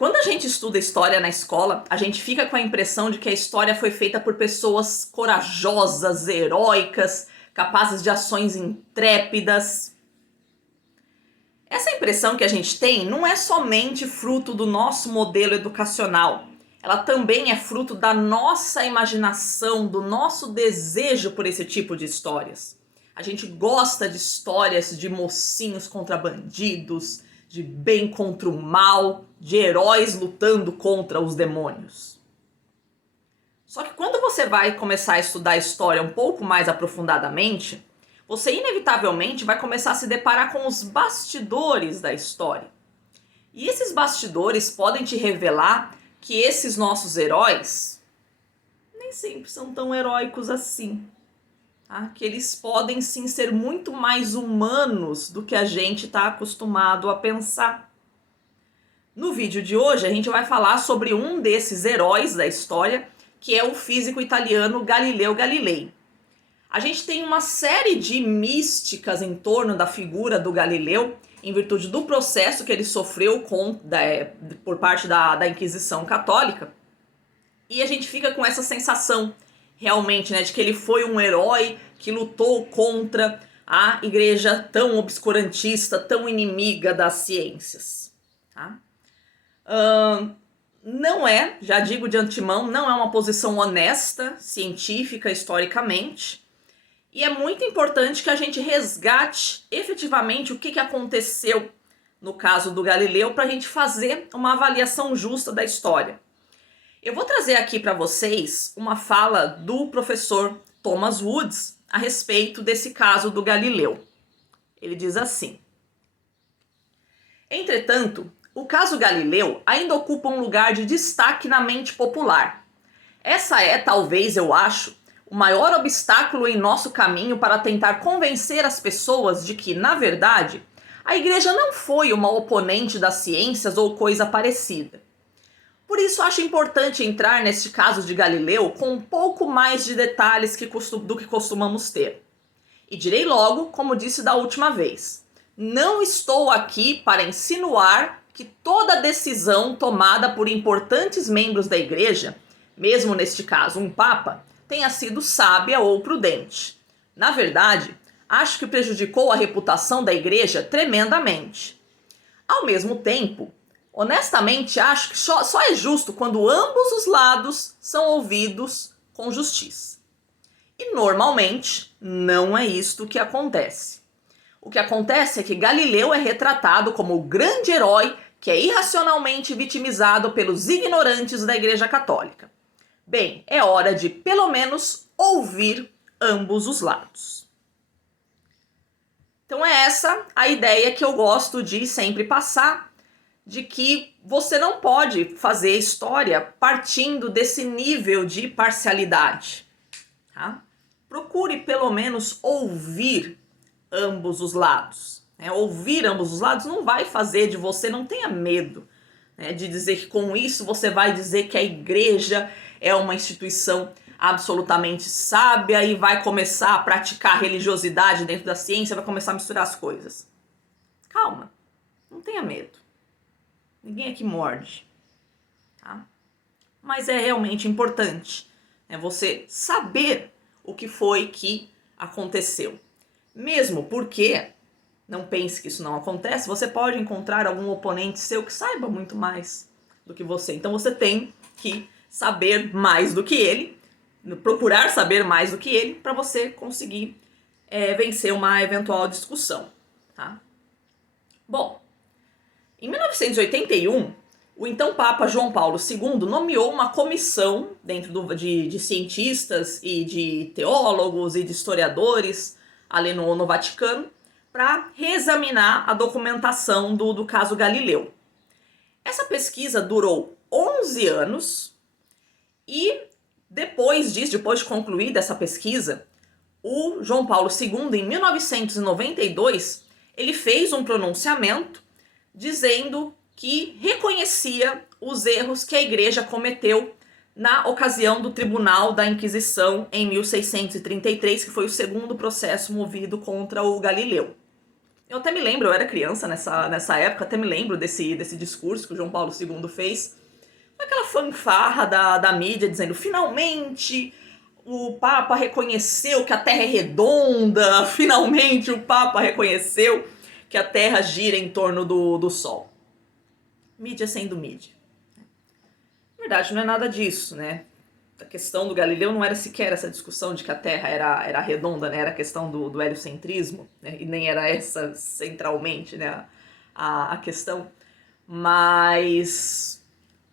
Quando a gente estuda história na escola, a gente fica com a impressão de que a história foi feita por pessoas corajosas, heróicas, capazes de ações intrépidas. Essa impressão que a gente tem não é somente fruto do nosso modelo educacional. Ela também é fruto da nossa imaginação, do nosso desejo por esse tipo de histórias. A gente gosta de histórias de mocinhos contra bandidos, de bem contra o mal, de heróis lutando contra os demônios. Só que quando você vai começar a estudar a história um pouco mais aprofundadamente, você inevitavelmente vai começar a se deparar com os bastidores da história. E esses bastidores podem te revelar que esses nossos heróis nem sempre são tão heróicos assim. Tá? Que eles podem sim ser muito mais humanos do que a gente está acostumado a pensar. No vídeo de hoje a gente vai falar sobre um desses heróis da história, que é o físico italiano Galileu Galilei. A gente tem uma série de místicas em torno da figura do Galileu, em virtude do processo que ele sofreu por parte da Inquisição Católica. E a gente fica com essa sensação, realmente, de que ele foi um herói que lutou contra a igreja tão obscurantista, tão inimiga das ciências. Tá? Não é, já digo de antemão, não é uma posição honesta, científica, historicamente. E é muito importante que a gente resgate efetivamente o que aconteceu no caso do Galileu para a gente fazer uma avaliação justa da história. Eu vou trazer aqui para vocês uma fala do professor Thomas Woods a respeito desse caso do Galileu. Ele diz assim: entretanto, o caso Galileu ainda ocupa um lugar de destaque na mente popular. Essa é, talvez, eu acho, o maior obstáculo em nosso caminho para tentar convencer as pessoas de que, na verdade, a igreja não foi uma oponente das ciências ou coisa parecida. Por isso acho importante entrar neste caso de Galileu com um pouco mais de detalhes do que costumamos ter. E direi logo, como disse da última vez, não estou aqui para insinuar que toda decisão tomada por importantes membros da igreja, mesmo neste caso um papa, tenha sido sábia ou prudente. Na verdade, acho que prejudicou a reputação da igreja tremendamente. Ao mesmo tempo, honestamente acho que só é justo quando ambos os lados são ouvidos com justiça. E normalmente não é isto que acontece. O que acontece é que Galileu é retratado como o grande herói que é irracionalmente vitimizado pelos ignorantes da Igreja Católica. Bem, é hora de, pelo menos, ouvir ambos os lados. Então é essa a ideia que eu gosto de sempre passar, de que você não pode fazer história partindo desse nível de parcialidade. Tá? Procure, pelo menos, ouvir ambos os lados. Ouvir ambos os lados não vai fazer de você, não tenha medo, de dizer que com isso você vai dizer que a igreja é uma instituição absolutamente sábia e vai começar a praticar religiosidade dentro da ciência, vai começar a misturar as coisas. Calma, não tenha medo. Ninguém aqui morde. Tá? Mas é realmente importante você saber o que foi que aconteceu. Mesmo porque, não pense que isso não acontece, você pode encontrar algum oponente seu que saiba muito mais do que você. Então você tem que saber mais do que ele, procurar saber mais do que ele, para você conseguir vencer uma eventual discussão. Tá? Bom, em 1981, o então Papa João Paulo II nomeou uma comissão dentro de cientistas e de teólogos e de historiadores ali no Vaticano para reexaminar a documentação do caso Galileu. Essa pesquisa durou 11 anos e depois de concluir essa pesquisa, o João Paulo II, em 1992, ele fez um pronunciamento dizendo que reconhecia os erros que a igreja cometeu na ocasião do Tribunal da Inquisição em 1633, que foi o segundo processo movido contra o Galileu. Eu até me lembro, eu era criança nessa época, até me lembro desse discurso que o João Paulo II fez. Aquela fanfarra da mídia dizendo, finalmente o Papa reconheceu que a Terra é redonda, finalmente o Papa reconheceu que a Terra gira em torno do Sol. Mídia sendo mídia. Na verdade, não é nada disso, né? A questão do Galileu não era sequer essa discussão de que a Terra era redonda, né? Era a questão do heliocentrismo, né? E nem era essa centralmente, né? A questão. Mas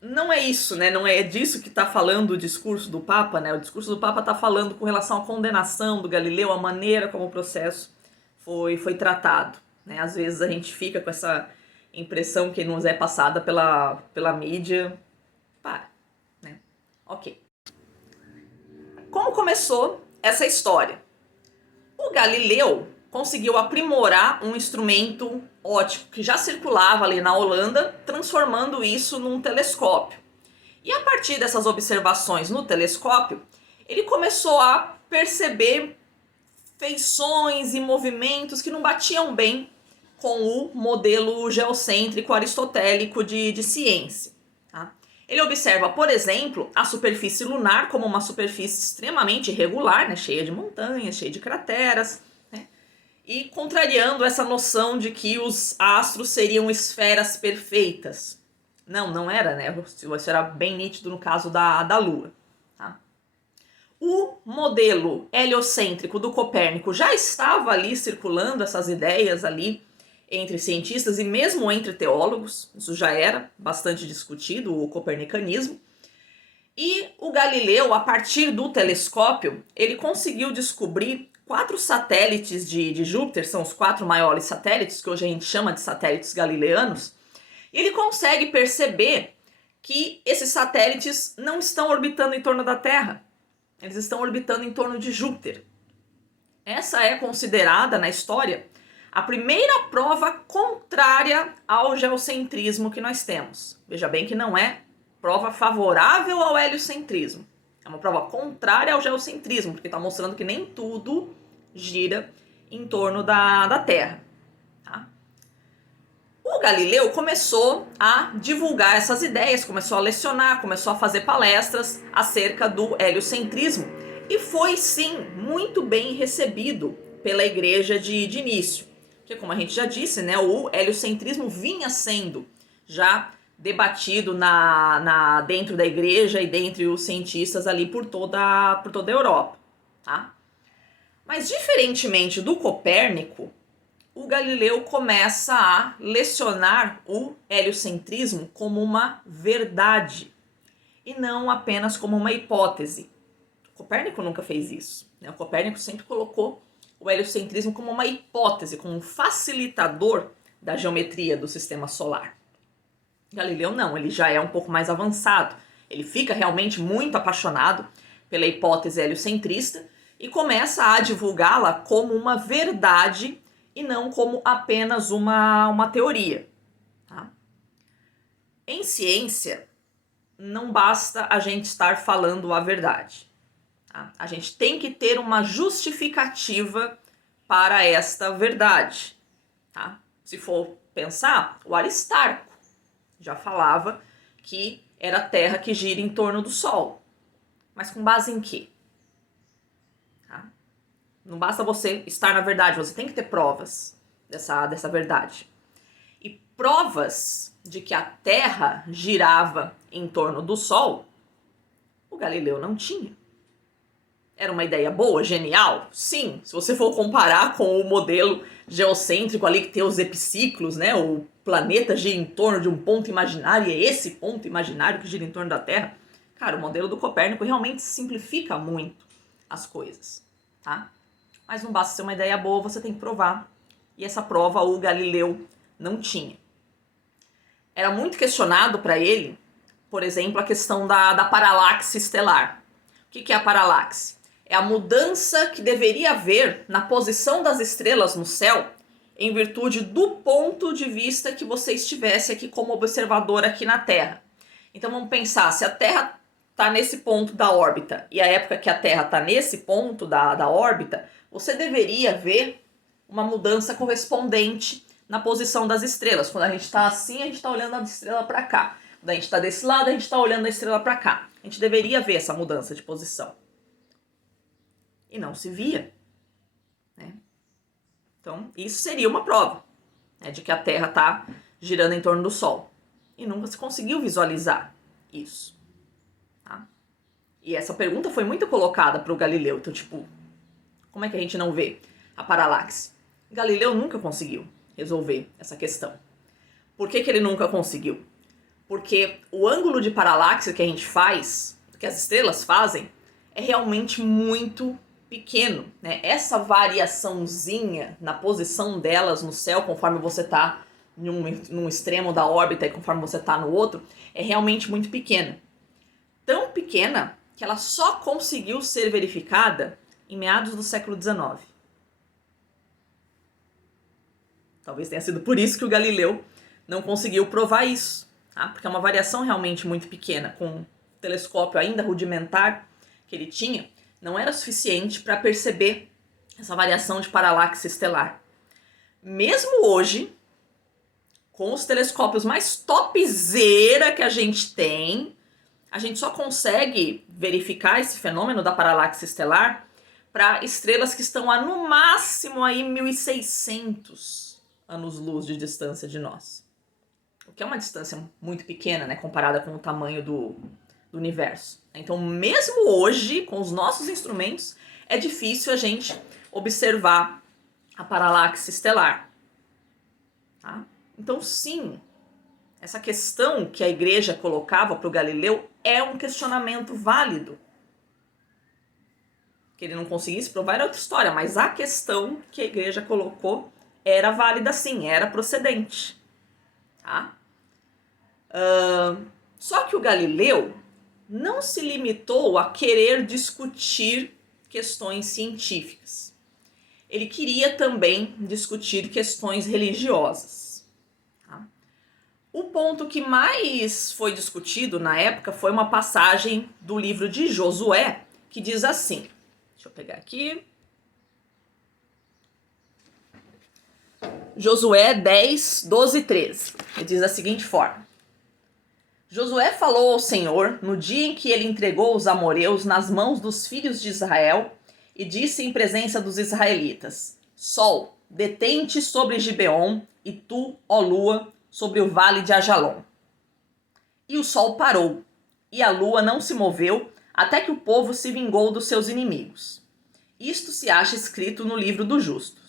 não é isso, né? Não é disso que está falando o discurso do Papa, né? O discurso do Papa está falando com relação à condenação do Galileu, a maneira como o processo foi tratado, né? Às vezes a gente fica com essa impressão que nos é passada pela mídia. Para, né? Ok. Como começou essa história? O Galileu conseguiu aprimorar um instrumento óptico que já circulava ali na Holanda, transformando isso num telescópio. E a partir dessas observações no telescópio, ele começou a perceber feições e movimentos que não batiam bem com o modelo geocêntrico aristotélico de ciência. Tá? Ele observa, por exemplo, a superfície lunar como uma superfície extremamente irregular, né, cheia de montanhas, cheia de crateras, né, e contrariando essa noção de que os astros seriam esferas perfeitas. Não era, né? Isso era bem nítido no caso da Lua. Tá? O modelo heliocêntrico do Copérnico já estava ali circulando essas ideias ali entre cientistas e mesmo entre teólogos. Isso já era bastante discutido, o copernicanismo. E o Galileu, a partir do telescópio, ele conseguiu descobrir 4 satélites de Júpiter, são os 4 maiores satélites, que hoje a gente chama de satélites galileanos, e ele consegue perceber que esses satélites não estão orbitando em torno da Terra, eles estão orbitando em torno de Júpiter. Essa é considerada na história a primeira prova contrária ao geocentrismo que nós temos. Veja bem que não é prova favorável ao heliocentrismo. É uma prova contrária ao geocentrismo, porque está mostrando que nem tudo gira em torno da Terra. Tá? O Galileu começou a divulgar essas ideias, começou a lecionar, começou a fazer palestras acerca do heliocentrismo e foi, sim, muito bem recebido pela igreja de início. Porque, como a gente já disse, né, o heliocentrismo vinha sendo já debatido dentro da igreja e dentre os cientistas ali por toda a Europa. Tá? Mas, diferentemente do Copérnico, o Galileu começa a lecionar o heliocentrismo como uma verdade e não apenas como uma hipótese. O Copérnico nunca fez isso, né? O Copérnico sempre colocou o heliocentrismo como uma hipótese, como um facilitador da geometria do sistema solar. Galileu não, ele já é um pouco mais avançado. Ele fica realmente muito apaixonado pela hipótese heliocentrista e começa a divulgá-la como uma verdade e não como apenas uma teoria. Tá? Em ciência, não basta a gente estar falando a verdade. Tá? A gente tem que ter uma justificativa para esta verdade. Tá? Se for pensar, o Aristarco já falava que era a Terra que gira em torno do Sol. Mas com base em quê? Não basta você estar na verdade, você tem que ter provas dessa verdade. E provas de que a Terra girava em torno do Sol, o Galileu não tinha. Era uma ideia boa, genial? Sim, se você for comparar com o modelo geocêntrico ali que tem os epiciclos, né? O planeta gira em torno de um ponto imaginário e é esse ponto imaginário que gira em torno da Terra. Cara, o modelo do Copérnico realmente simplifica muito as coisas, tá? Mas não basta ser uma ideia boa, você tem que provar. E essa prova o Galileu não tinha. Era muito questionado para ele, por exemplo, a questão da paralaxe estelar. O que é a paralaxe? É a mudança que deveria haver na posição das estrelas no céu em virtude do ponto de vista que você estivesse aqui como observador aqui na Terra. Então vamos pensar, se a Terra está nesse ponto da órbita e a época que a Terra está nesse ponto da órbita, você deveria ver uma mudança correspondente na posição das estrelas. Quando a gente está assim, a gente está olhando a estrela para cá. Quando a gente está desse lado, a gente está olhando a estrela para cá. A gente deveria ver essa mudança de posição. E não se via. Né? Então, isso seria uma prova, né, de que a Terra está girando em torno do Sol. E nunca se conseguiu visualizar isso. Tá? E essa pergunta foi muito colocada para o Galileu. Então, tipo, como é que a gente não vê a paralaxe? Galileu nunca conseguiu resolver essa questão. Por que ele nunca conseguiu? Porque o ângulo de paralaxe que a gente faz, que as estrelas fazem, é realmente muito pequeno, né? Essa variaçãozinha na posição delas no céu, conforme você está num extremo da órbita e conforme você está no outro, é realmente muito pequena. Tão pequena que ela só conseguiu ser verificada em meados do século XIX. Talvez tenha sido por isso que o Galileu não conseguiu provar isso, tá? Porque é uma variação realmente muito pequena. Com o telescópio ainda rudimentar que ele tinha, não era suficiente para perceber essa variação de paralaxe estelar. Mesmo hoje, com os telescópios mais topzera que a gente tem, a gente só consegue verificar esse fenômeno da paralaxe estelar para estrelas que estão a no máximo aí 1.600 anos-luz de distância de nós. O que é uma distância muito pequena, né, comparada com o tamanho do universo. Então, mesmo hoje, com os nossos instrumentos, é difícil a gente observar a paralaxe estelar. Tá? Então, sim, essa questão que a igreja colocava para o Galileu é um questionamento válido. Que ele não conseguisse provar era outra história, mas a questão que a igreja colocou era válida sim, era procedente. Tá? Só que o Galileu não se limitou a querer discutir questões científicas. Ele queria também discutir questões religiosas. Tá? O ponto que mais foi discutido na época foi uma passagem do livro de Josué, que diz assim, deixa eu pegar aqui, Josué 10, 12 e 13, ele diz da seguinte forma: Josué falou ao Senhor no dia em que ele entregou os amoreus nas mãos dos filhos de Israel e disse em presença dos israelitas: Sol, detente sobre Gibeon e tu, ó lua, sobre o vale de Ajalon. E o sol parou, e a lua não se moveu até que o povo se vingou dos seus inimigos. Isto se acha escrito no livro dos justos.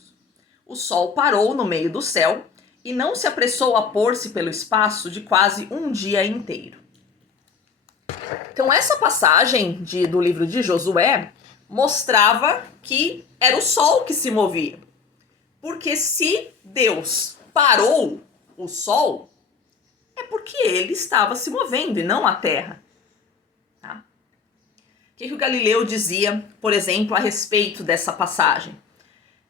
O sol parou no meio do céu e não se apressou a pôr-se pelo espaço de quase um dia inteiro. Então essa passagem do livro de Josué mostrava que era o sol que se movia. Porque se Deus parou o sol, é porque ele estava se movendo e não a terra. Tá? O que o Galileu dizia, por exemplo, a respeito dessa passagem?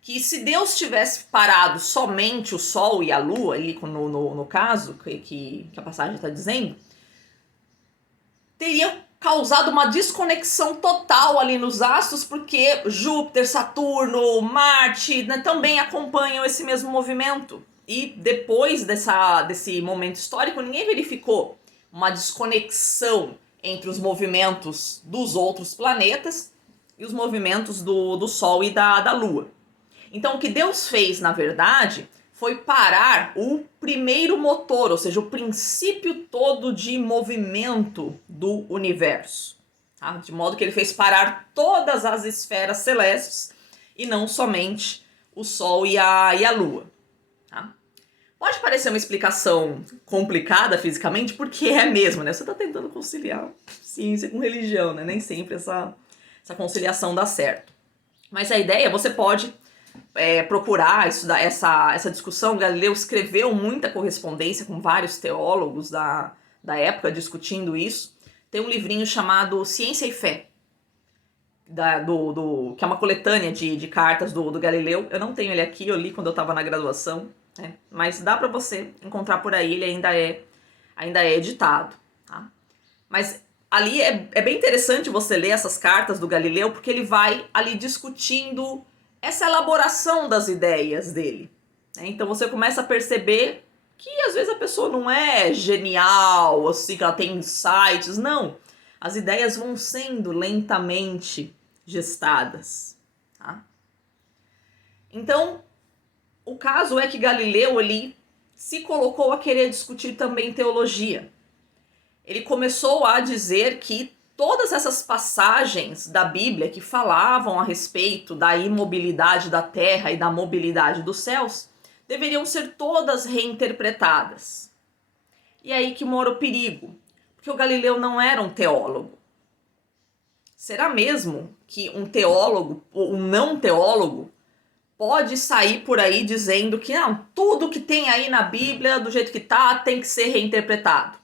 Que se Deus tivesse parado somente o Sol e a Lua, ali no caso que a passagem está dizendo, teria causado uma desconexão total ali nos astros, porque Júpiter, Saturno, Marte, né, também acompanham esse mesmo movimento. E depois desse momento histórico, ninguém verificou uma desconexão entre os movimentos dos outros planetas e os movimentos do Sol e da Lua. Então, o que Deus fez, na verdade, foi parar o primeiro motor, ou seja, o princípio todo de movimento do universo. Tá? De modo que ele fez parar todas as esferas celestes e não somente o Sol e a Lua. Tá? Pode parecer uma explicação complicada fisicamente, porque é mesmo, né? Você está tentando conciliar ciência com religião, né? Nem sempre essa conciliação dá certo. Mas a ideia, você pode procurar estudar essa discussão. Galileu escreveu muita correspondência com vários teólogos da época discutindo isso. Tem um livrinho chamado Ciência e Fé, que é uma coletânea de cartas do Galileu. Eu não tenho ele aqui, eu li quando eu estava na graduação, né? Mas dá para você encontrar por aí, ele ainda é editado. Tá? Mas ali é bem interessante você ler essas cartas do Galileu, porque ele vai ali discutindo essa elaboração das ideias dele. Então você começa a perceber que às vezes a pessoa não é genial, assim, que ela tem insights, não. As ideias vão sendo lentamente gestadas. Tá? Então, o caso é que Galileu ele se colocou a querer discutir também teologia. Ele começou a dizer que todas essas passagens da Bíblia que falavam a respeito da imobilidade da terra e da mobilidade dos céus deveriam ser todas reinterpretadas. E aí que mora o perigo, porque o Galileu não era um teólogo. Será mesmo que um teólogo ou um não teólogo pode sair por aí dizendo que não, tudo que tem aí na Bíblia, do jeito que tá, tem que ser reinterpretado?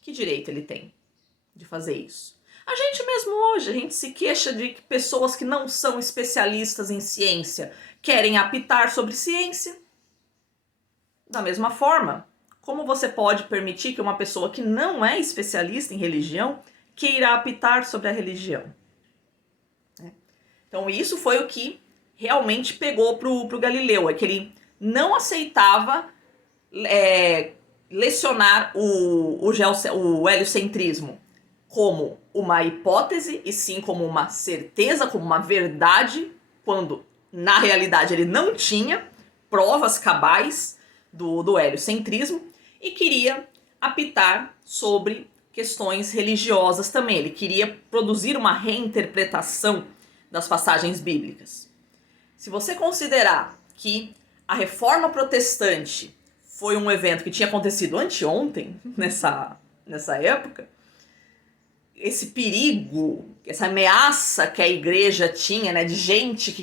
Que direito ele tem de fazer isso? A gente mesmo hoje, a gente se queixa de que pessoas que não são especialistas em ciência querem apitar sobre ciência. Da mesma forma, como você pode permitir que uma pessoa que não é especialista em religião queira apitar sobre a religião? Então isso foi o que realmente pegou pro Galileu, é que ele não aceitava lecionar o heliocentrismo como uma hipótese e sim como uma certeza, como uma verdade, quando na realidade ele não tinha provas cabais do heliocentrismo e queria apitar sobre questões religiosas também. Ele queria produzir uma reinterpretação das passagens bíblicas. Se você considerar que a Reforma Protestante foi um evento que tinha acontecido anteontem, nessa época, esse perigo, essa ameaça que a igreja tinha, né, de gente que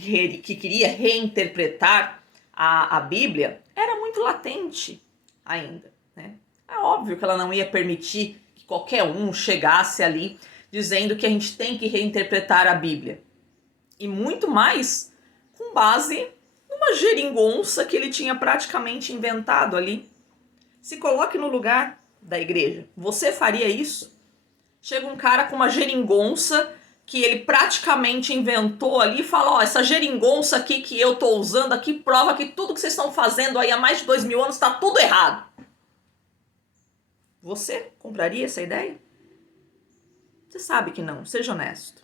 queria reinterpretar a Bíblia, era muito latente ainda. Né? É óbvio que ela não ia permitir que qualquer um chegasse ali dizendo que a gente tem que reinterpretar a Bíblia. E muito mais com base numa geringonça que ele tinha praticamente inventado ali. Se coloque no lugar da igreja. Você faria isso? Chega um cara com uma geringonça que ele praticamente inventou ali e fala, ó, essa geringonça aqui que eu tô usando aqui prova que tudo que vocês estão fazendo aí há mais de 2000 anos tá tudo errado. Você compraria essa ideia? Você sabe que não, seja honesto.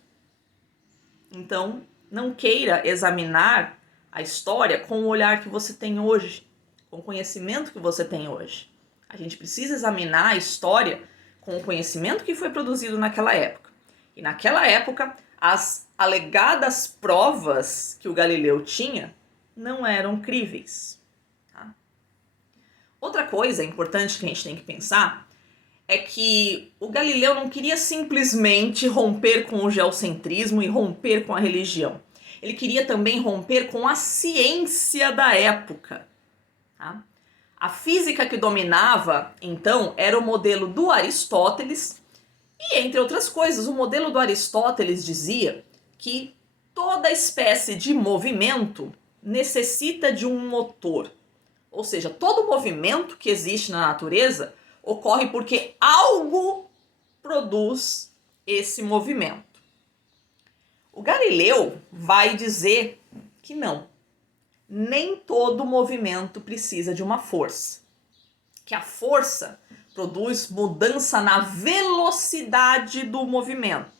Então, não queira examinar a história com o olhar que você tem hoje, com o conhecimento que você tem hoje. A gente precisa examinar a história com o conhecimento que foi produzido naquela época. E naquela época, as alegadas provas que o Galileu tinha não eram críveis. Tá? Outra coisa importante que a gente tem que pensar é que o Galileu não queria simplesmente romper com o geocentrismo e romper com a religião. Ele queria também romper com a ciência da época. Tá? A física que dominava, então, era o modelo do Aristóteles e, entre outras coisas, o modelo do Aristóteles dizia que toda espécie de movimento necessita de um motor. Ou seja, todo movimento que existe na natureza ocorre porque algo produz esse movimento. O Galileu vai dizer que não. Nem todo movimento precisa de uma força. Que a força produz mudança na velocidade do movimento.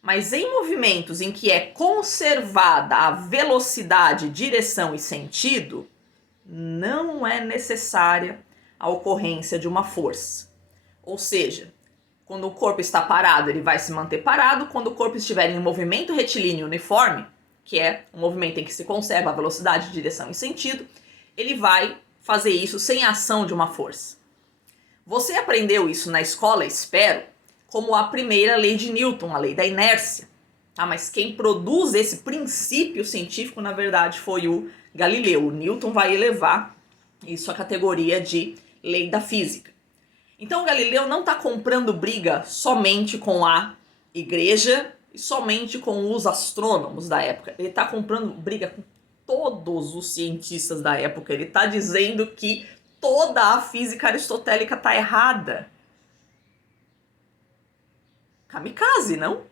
Mas em movimentos em que é conservada a velocidade, direção e sentido, não é necessária a ocorrência de uma força. Ou seja, quando o corpo está parado, ele vai se manter parado. Quando o corpo estiver em um movimento retilíneo uniforme, que é um movimento em que se conserva a velocidade, direção e sentido, ele vai fazer isso sem a ação de uma força. Você aprendeu isso na escola, espero, como a primeira lei de Newton, a lei da inércia. Tá? Mas quem produz esse princípio científico, na verdade, foi o Galileu. O Newton vai elevar isso à categoria de lei da física. Então o Galileu não está comprando briga somente com a igreja e somente com os astrônomos da época. Ele está comprando briga com todos os cientistas da época. Ele está dizendo que toda a física aristotélica está errada. Kamikaze, não?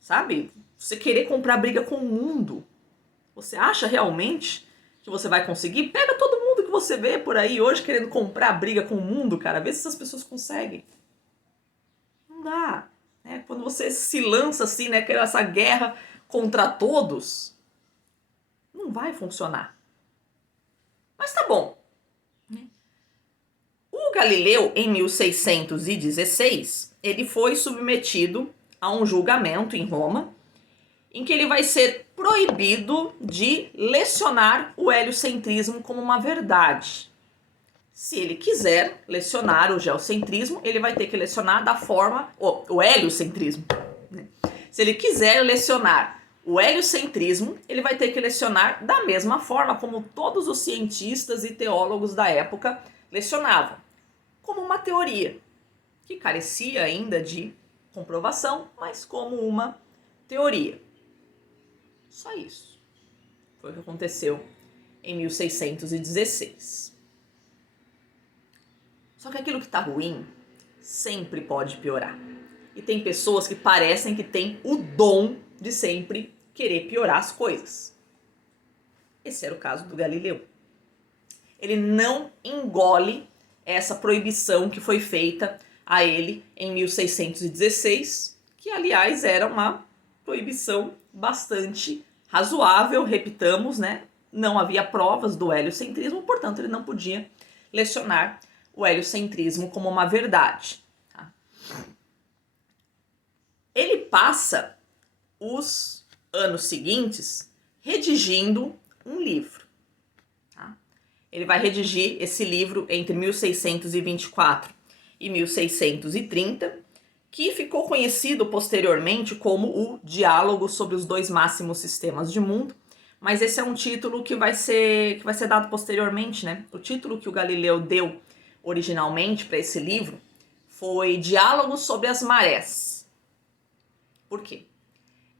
Sabe? Você querer comprar briga com o mundo. Você acha realmente que você vai conseguir? Pega todo mundo que você vê por aí hoje querendo comprar briga com o mundo, cara. Vê se essas pessoas conseguem. Não dá. Né? Quando você se lança assim, né, essa guerra contra todos, não vai funcionar. Mas tá bom. O Galileu, em 1616, ele foi submetido a um julgamento em Roma, em que ele vai ser proibido de lecionar o heliocentrismo como uma verdade. Se ele quiser lecionar o geocentrismo, ele vai ter que lecionar da forma... o heliocentrismo. Né? Se ele quiser lecionar o heliocentrismo, ele vai ter que lecionar da mesma forma como todos os cientistas e teólogos da época lecionavam. Como uma teoria, que carecia ainda de comprovação, mas como uma teoria. Só isso foi o que aconteceu em 1616. Só que aquilo que está ruim sempre pode piorar. E tem pessoas que parecem que têm o dom de sempre querer piorar as coisas. Esse era o caso do Galileu. Ele não engole essa proibição que foi feita a ele em 1616, que aliás era uma proibição bastante razoável, repitamos, né? Não havia provas do heliocentrismo, portanto ele não podia lecionar o heliocentrismo como uma verdade. Tá? Ele passa os anos seguintes redigindo um livro. Tá? Ele vai redigir esse livro entre 1624 e 1630, que ficou conhecido posteriormente como o Diálogo sobre os dois máximos sistemas de mundo, mas esse é um título que vai ser dado posteriormente, né? O título que o Galileu deu originalmente para esse livro foi Diálogo sobre as Marés. Por quê?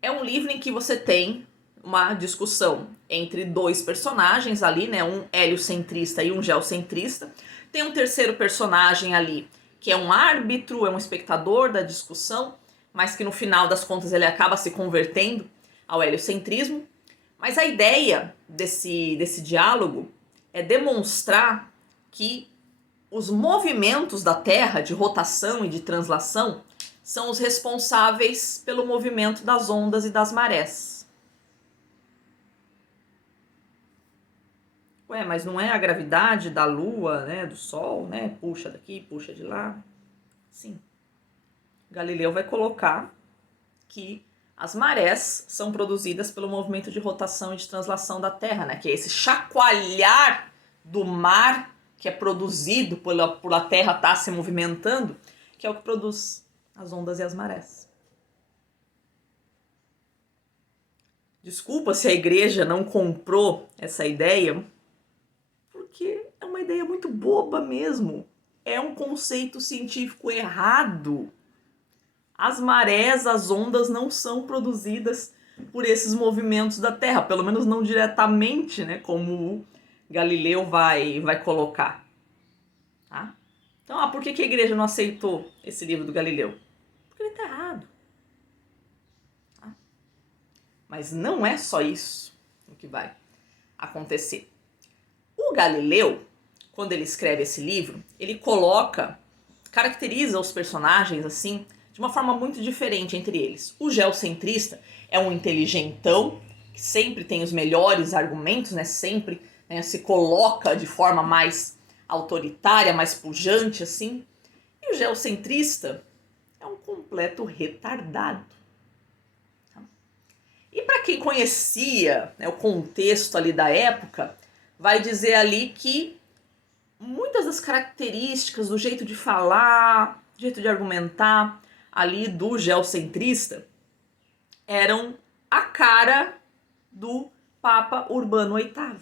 É um livro em que você tem uma discussão entre dois personagens ali, né? Um heliocentrista e um geocentrista. Tem um terceiro personagem ali que é um árbitro, é um espectador da discussão, mas que no final das contas ele acaba se convertendo ao heliocentrismo. Mas a ideia desse diálogo é demonstrar que os movimentos da Terra de rotação e de translação são os responsáveis pelo movimento das ondas e das marés. Ué, mas não é a gravidade da Lua, né, do Sol, né, puxa daqui, puxa de lá? Sim. Galileu vai colocar que as marés são produzidas pelo movimento de rotação e de translação da Terra, né, que é esse chacoalhar do mar que é produzido por a Terra estar se movimentando, que é o que produz as ondas e as marés. Desculpa se a igreja não comprou essa ideia, porque é uma ideia muito boba mesmo. É um conceito científico errado. As marés, as ondas não são produzidas por esses movimentos da Terra, pelo menos não diretamente, né, como o Galileu vai colocar. Tá? Então, por que a igreja não aceitou esse livro do Galileu? Porque ele está errado. Tá? Mas não é só isso o que vai acontecer. O Galileu, quando ele escreve esse livro, ele caracteriza os personagens assim, de uma forma muito diferente entre eles. O geocentrista é um inteligentão, que sempre tem os melhores argumentos, né? Sempre, né, se coloca de forma mais autoritária, mais pujante, assim. E o geocentrista é um completo retardado. Tá? E para quem conhecia, né, o contexto ali da época, vai dizer ali que muitas das características do jeito de falar, do jeito de argumentar ali do geocentrista eram a cara do Papa Urbano VIII.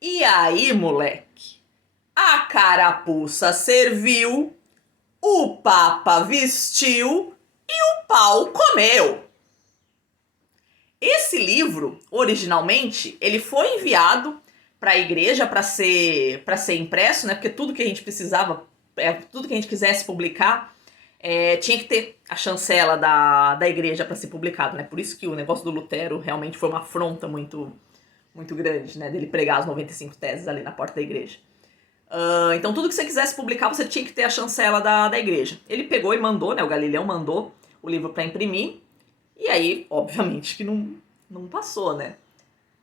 E aí, moleque, a carapuça serviu, o Papa vestiu e o pau comeu. Esse livro, originalmente, ele foi enviado para a igreja para ser impresso, né? Porque tudo que a gente precisava, tudo que a gente quisesse publicar, tinha que ter a chancela da igreja para ser publicado, né? Por isso que o negócio do Lutero realmente foi uma afronta muito, muito grande, né? Dele pregar as 95 teses ali na porta da igreja. Então tudo que você quisesse publicar, você tinha que ter a chancela da igreja. Ele pegou e mandou, né? O Galileu mandou o livro para imprimir. E aí, obviamente, que não passou, né?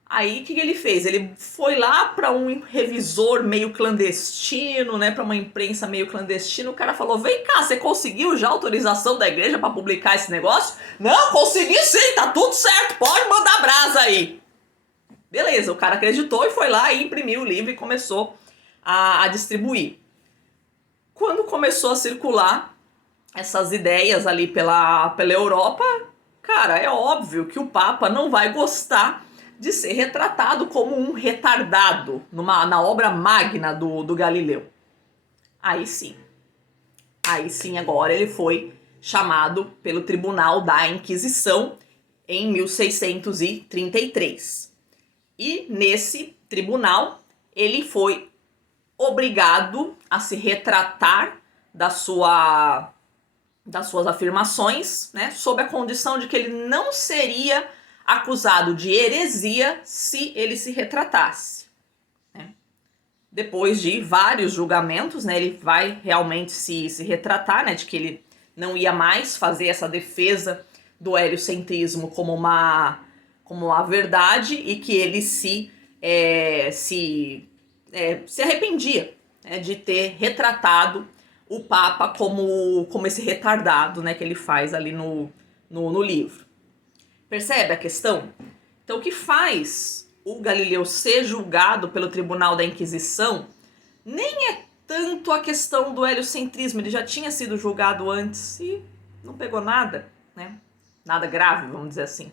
Aí, o que ele fez? Ele foi lá para um revisor meio clandestino, né? Para uma imprensa meio clandestina. O cara falou: vem cá, você conseguiu já autorização da igreja para publicar esse negócio? Não, consegui sim, tá tudo certo, pode mandar brasa aí. Beleza, o cara acreditou e foi lá e imprimiu o livro e começou a distribuir. Quando começou a circular essas ideias ali pela Europa, cara, é óbvio que o Papa não vai gostar de ser retratado como um retardado na obra magna do Galileu. Aí sim agora ele foi chamado pelo Tribunal da Inquisição em 1633. E nesse tribunal ele foi obrigado a se retratar das suas afirmações, né, sob a condição de que ele não seria acusado de heresia se ele se retratasse. Né? Depois de vários julgamentos, né, ele vai realmente se retratar, né, de que ele não ia mais fazer essa defesa do heliocentrismo como uma verdade e que ele se arrependia, né, de ter retratado o Papa como esse retardado, né, que ele faz ali no livro. Percebe a questão? Então, o que faz o Galileu ser julgado pelo Tribunal da Inquisição nem é tanto a questão do heliocentrismo, ele já tinha sido julgado antes e não pegou nada, né? Nada grave, vamos dizer assim,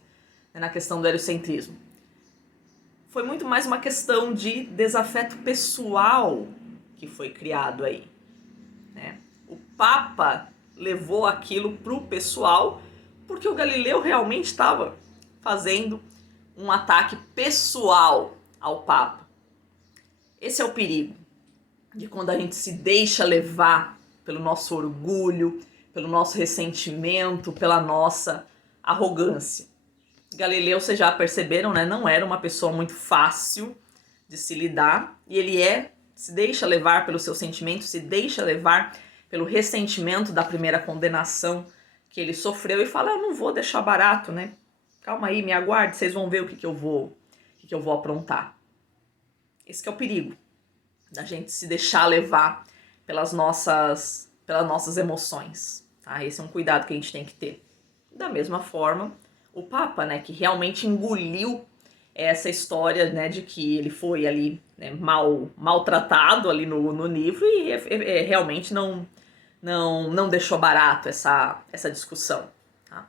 né, na questão do heliocentrismo. Foi muito mais uma questão de desafeto pessoal que foi criado aí. Né? O Papa levou aquilo pro pessoal porque o Galileu realmente estava fazendo um ataque pessoal ao Papa. Esse é o perigo de quando a gente se deixa levar pelo nosso orgulho, pelo nosso ressentimento, pela nossa arrogância. Galileu, vocês já perceberam, né? Não era uma pessoa muito fácil de se lidar e ele se deixa levar pelo seu sentimento, se deixa levar pelo ressentimento da primeira condenação que ele sofreu e fala: eu não vou deixar barato, né? Calma aí, me aguarde, vocês vão ver o que eu vou aprontar. Esse que é o perigo da gente se deixar levar pelas nossas emoções, tá? Esse é um cuidado que a gente tem que ter. Da mesma forma, o Papa, né, que realmente engoliu essa história, né, de que ele foi ali, né, maltratado ali no livro e realmente não deixou barato essa discussão. Tá?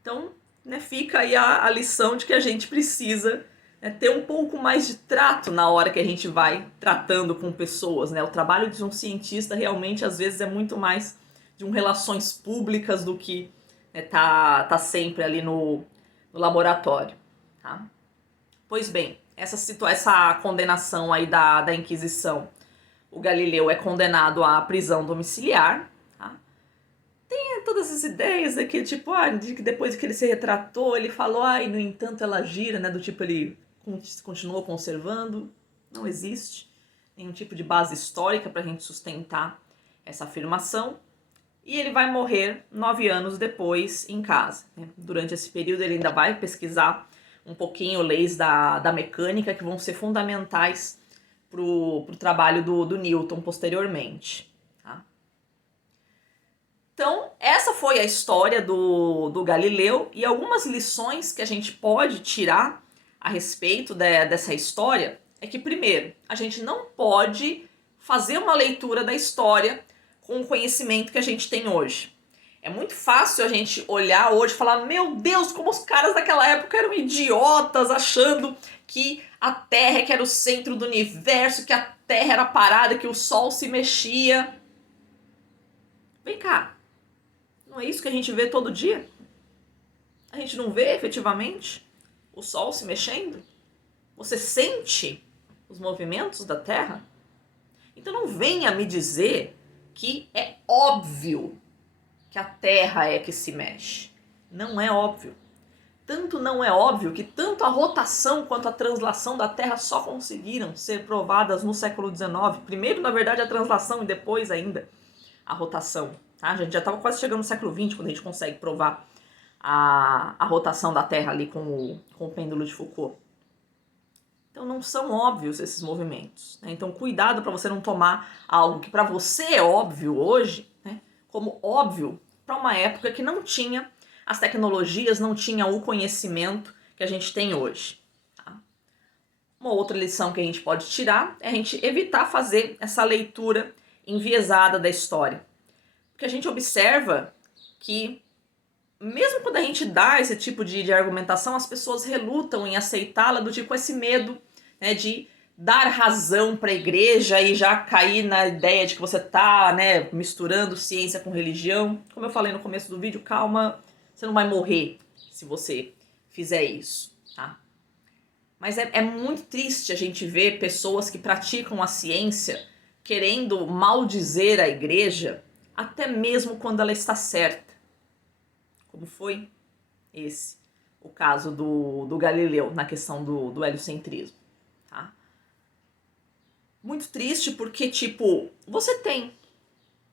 Então, né, fica aí a lição de que a gente precisa, né, ter um pouco mais de trato na hora que a gente vai tratando com pessoas. Né? O trabalho de um cientista realmente às vezes é muito mais de relações públicas do que, né, tá sempre ali no laboratório. Tá? Pois bem, essa condenação aí da Inquisição, o Galileu é condenado à prisão domiciliar. Tá? Tem todas essas ideias aqui, tipo, de que depois que ele se retratou, ele falou, e no entanto ela gira, né? Do tipo, ele continuou conservando. Não existe nenhum tipo de base histórica para a gente sustentar essa afirmação. E ele vai morrer 9 anos depois em casa. Né? Durante esse período ele ainda vai pesquisar um pouquinho leis da mecânica que vão ser fundamentais pro trabalho do Newton posteriormente. Tá? Então, essa foi a história do Galileu e algumas lições que a gente pode tirar a respeito dessa história é que, primeiro, a gente não pode fazer uma leitura da história com o conhecimento que a gente tem hoje. É muito fácil a gente olhar hoje e falar, meu Deus, como os caras daquela época eram idiotas, achando que a Terra que era o centro do universo, que a Terra era parada, que o Sol se mexia. Vem cá, não é isso que a gente vê todo dia? A gente não vê efetivamente o Sol se mexendo? Você sente os movimentos da Terra? Então não venha me dizer que é óbvio que a Terra é que se mexe. Não é óbvio. Tanto não é óbvio que tanto a rotação quanto a translação da Terra só conseguiram ser provadas no século XIX. Primeiro, na verdade, a translação e depois ainda a rotação. Tá? A gente já estava quase chegando no século XX quando a gente consegue provar a rotação da Terra ali com o pêndulo de Foucault. Então não são óbvios esses movimentos. Né? Então cuidado para você não tomar algo que para você é óbvio hoje, né? Como óbvio para uma época que não tinha as tecnologias, não tinha o conhecimento que a gente tem hoje. Tá? Uma outra lição que a gente pode tirar é a gente evitar fazer essa leitura enviesada da história. Porque a gente observa que mesmo quando a gente dá esse tipo de argumentação, as pessoas relutam em aceitá-la, do tipo esse medo, né, de dar razão para a igreja e já cair na ideia de que você está, né, misturando ciência com religião. Como eu falei no começo do vídeo, calma, você não vai morrer se você fizer isso, tá? Mas é muito triste a gente ver pessoas que praticam a ciência querendo maldizer a igreja, até mesmo quando ela está certa. Como foi o caso do Galileu na questão do heliocentrismo, tá? Muito triste porque, tipo, você tem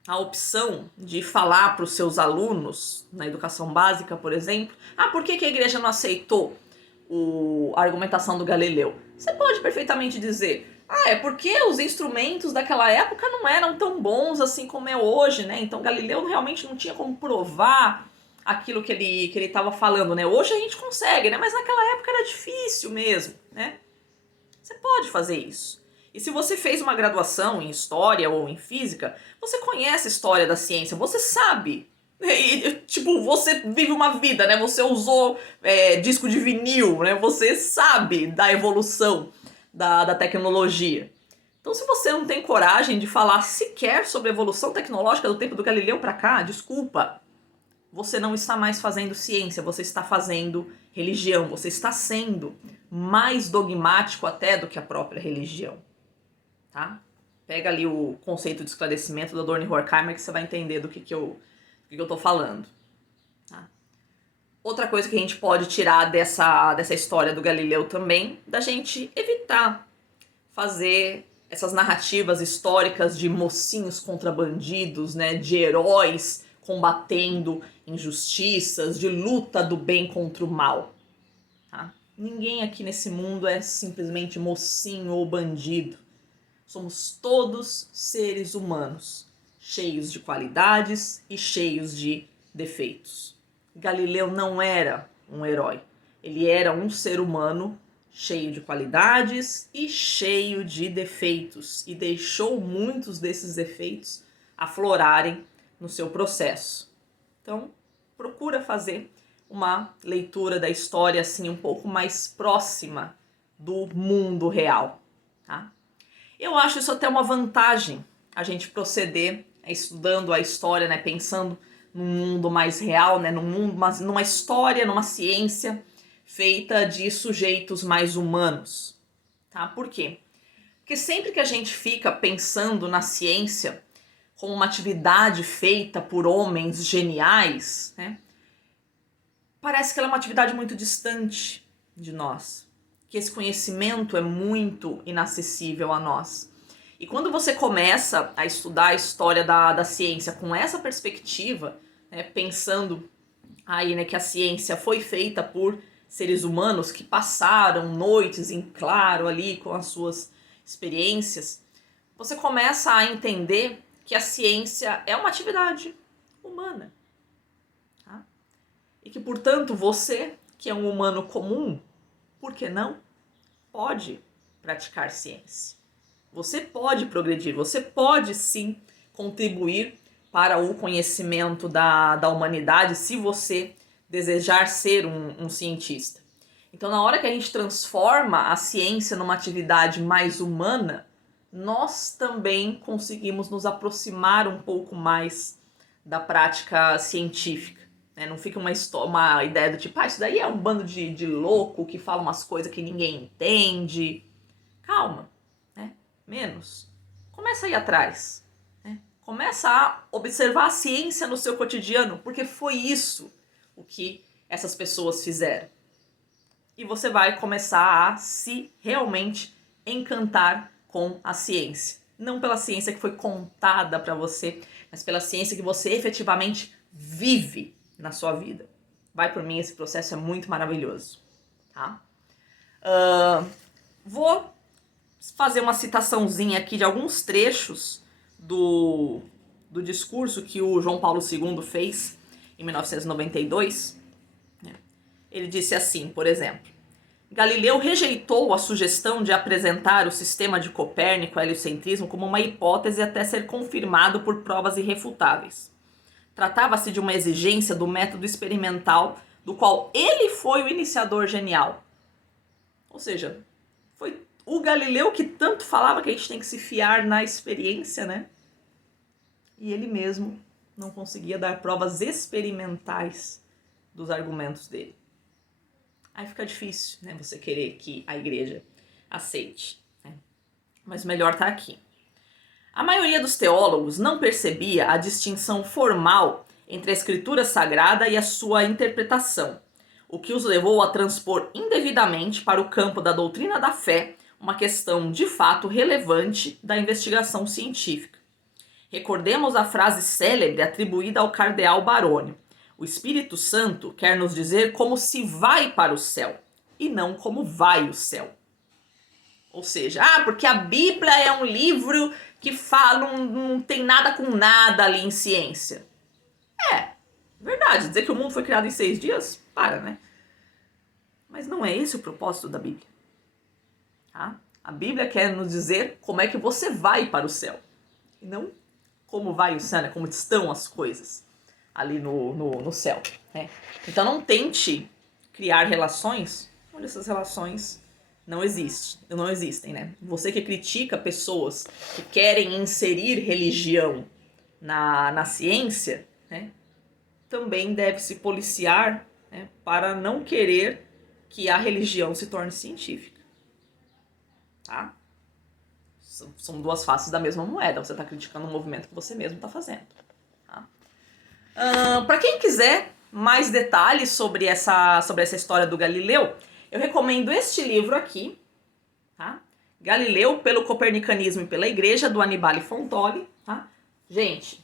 a opção de falar para os seus alunos, na educação básica, por exemplo, por que a igreja não aceitou a argumentação do Galileu? Você pode perfeitamente dizer, é porque os instrumentos daquela época não eram tão bons assim como é hoje, né? Então Galileu realmente não tinha como provar aquilo que ele estava falando, né? Hoje a gente consegue, né? Mas naquela época era difícil mesmo, né? Você pode fazer isso. E se você fez uma graduação em história ou em física, você conhece a história da ciência, você sabe. E, tipo, você vive uma vida, né? Você usou disco de vinil, né? Você sabe da evolução da tecnologia. Então, se você não tem coragem de falar sequer sobre a evolução tecnológica do tempo do Galileu pra cá, desculpa. Você não está mais fazendo ciência, você está fazendo religião, você está sendo mais dogmático até do que a própria religião, tá? Pega ali o conceito de esclarecimento do Adorno e Horkheimer que você vai entender do que eu tô falando, tá? Outra coisa que a gente pode tirar dessa história do Galileu também, da gente evitar fazer essas narrativas históricas de mocinhos contra bandidos, né, de heróis combatendo injustiças, de luta do bem contra o mal. Tá? Ninguém aqui nesse mundo é simplesmente mocinho ou bandido. Somos todos seres humanos, cheios de qualidades e cheios de defeitos. Galileu não era um herói. Ele era um ser humano cheio de qualidades e cheio de defeitos. E deixou muitos desses defeitos aflorarem no seu processo. Então, procura fazer uma leitura da história assim um pouco mais próxima do mundo real, tá? Eu acho isso até uma vantagem, a gente proceder estudando a história, né, pensando num mundo mais real, né, numa história, numa ciência feita de sujeitos mais humanos, tá? Por quê? Porque sempre que a gente fica pensando na ciência como uma atividade feita por homens geniais, né, parece que ela é uma atividade muito distante de nós, que esse conhecimento é muito inacessível a nós. E quando você começa a estudar a história da ciência com essa perspectiva, né, pensando aí, né, que a ciência foi feita por seres humanos que passaram noites em claro ali com as suas experiências, você começa a entender que a ciência é uma atividade humana. Tá? E que, portanto, você, que é um humano comum, por que não? Pode praticar ciência. Você pode progredir, você pode sim contribuir para o conhecimento da humanidade se você desejar ser um cientista. Então, na hora que a gente transforma a ciência numa atividade mais humana, nós também conseguimos nos aproximar um pouco mais da prática científica. Né? Não fica uma ideia do tipo, isso daí é um bando de louco que fala umas coisas que ninguém entende. Calma, né? Menos. Começa aí atrás. Né? Começa a observar a ciência no seu cotidiano, porque foi isso o que essas pessoas fizeram. E você vai começar a se realmente encantar com a ciência. Não pela ciência que foi contada para você, mas pela ciência que você efetivamente vive na sua vida. Vai por mim, esse processo é muito maravilhoso. Tá? Vou fazer uma citaçãozinha aqui de alguns trechos do discurso que o João Paulo II fez em 1992. Ele disse assim, por exemplo: Galileu rejeitou a sugestão de apresentar o sistema de Copérnico, heliocentrismo, como uma hipótese até ser confirmado por provas irrefutáveis. Tratava-se de uma exigência do método experimental, do qual ele foi o iniciador genial. Ou seja, foi o Galileu que tanto falava que a gente tem que se fiar na experiência, né? E ele mesmo não conseguia dar provas experimentais dos argumentos dele. Aí fica difícil, né, você querer que a igreja aceite, né? Mas o melhor está aqui. A maioria dos teólogos não percebia a distinção formal entre a escritura sagrada e a sua interpretação, o que os levou a transpor indevidamente para o campo da doutrina da fé uma questão de fato relevante da investigação científica. Recordemos a frase célebre atribuída ao cardeal Baroni: o Espírito Santo quer nos dizer como se vai para o céu e não como vai o céu. Ou seja, porque a Bíblia é um livro que fala, não tem nada com nada ali em ciência. É, verdade, dizer que o mundo foi criado em 6 dias, né? Mas não é esse o propósito da Bíblia. Tá? A Bíblia quer nos dizer como é que você vai para o céu. E não como vai o céu, né? Como estão as coisas ali no céu. Né? Então não tente criar relações onde essas relações não existem. Né? Você que critica pessoas que querem inserir religião na ciência, né? Também deve se policiar, né? Para não querer que a religião se torne científica. Tá? São duas faces da mesma moeda. Você está criticando um movimento que você mesmo está fazendo. Tá? Para quem quiser mais detalhes sobre essa história do Galileu, eu recomendo este livro aqui, tá? Galileu pelo Copernicanismo e pela Igreja, do Annibale Fontoli. Tá? Gente,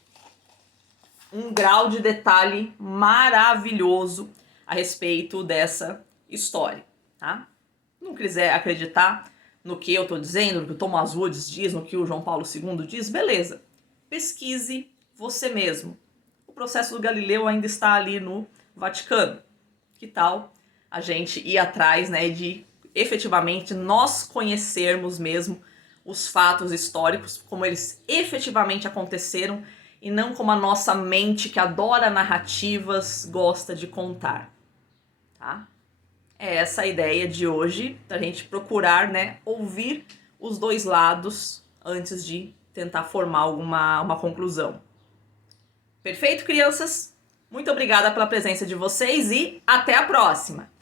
um grau de detalhe maravilhoso a respeito dessa história. Tá? Não quiser acreditar no que eu estou dizendo, no que o Thomas Woods diz, no que o João Paulo II diz, beleza. Pesquise você mesmo. O processo do Galileu ainda está ali no Vaticano. Que tal a gente ir atrás, né, de efetivamente nós conhecermos mesmo os fatos históricos, como eles efetivamente aconteceram, e não como a nossa mente, que adora narrativas, gosta de contar. Tá? É essa a ideia de hoje, da gente procurar, né, ouvir os dois lados antes de tentar formar uma conclusão. Perfeito, crianças? Muito obrigada pela presença de vocês e até a próxima!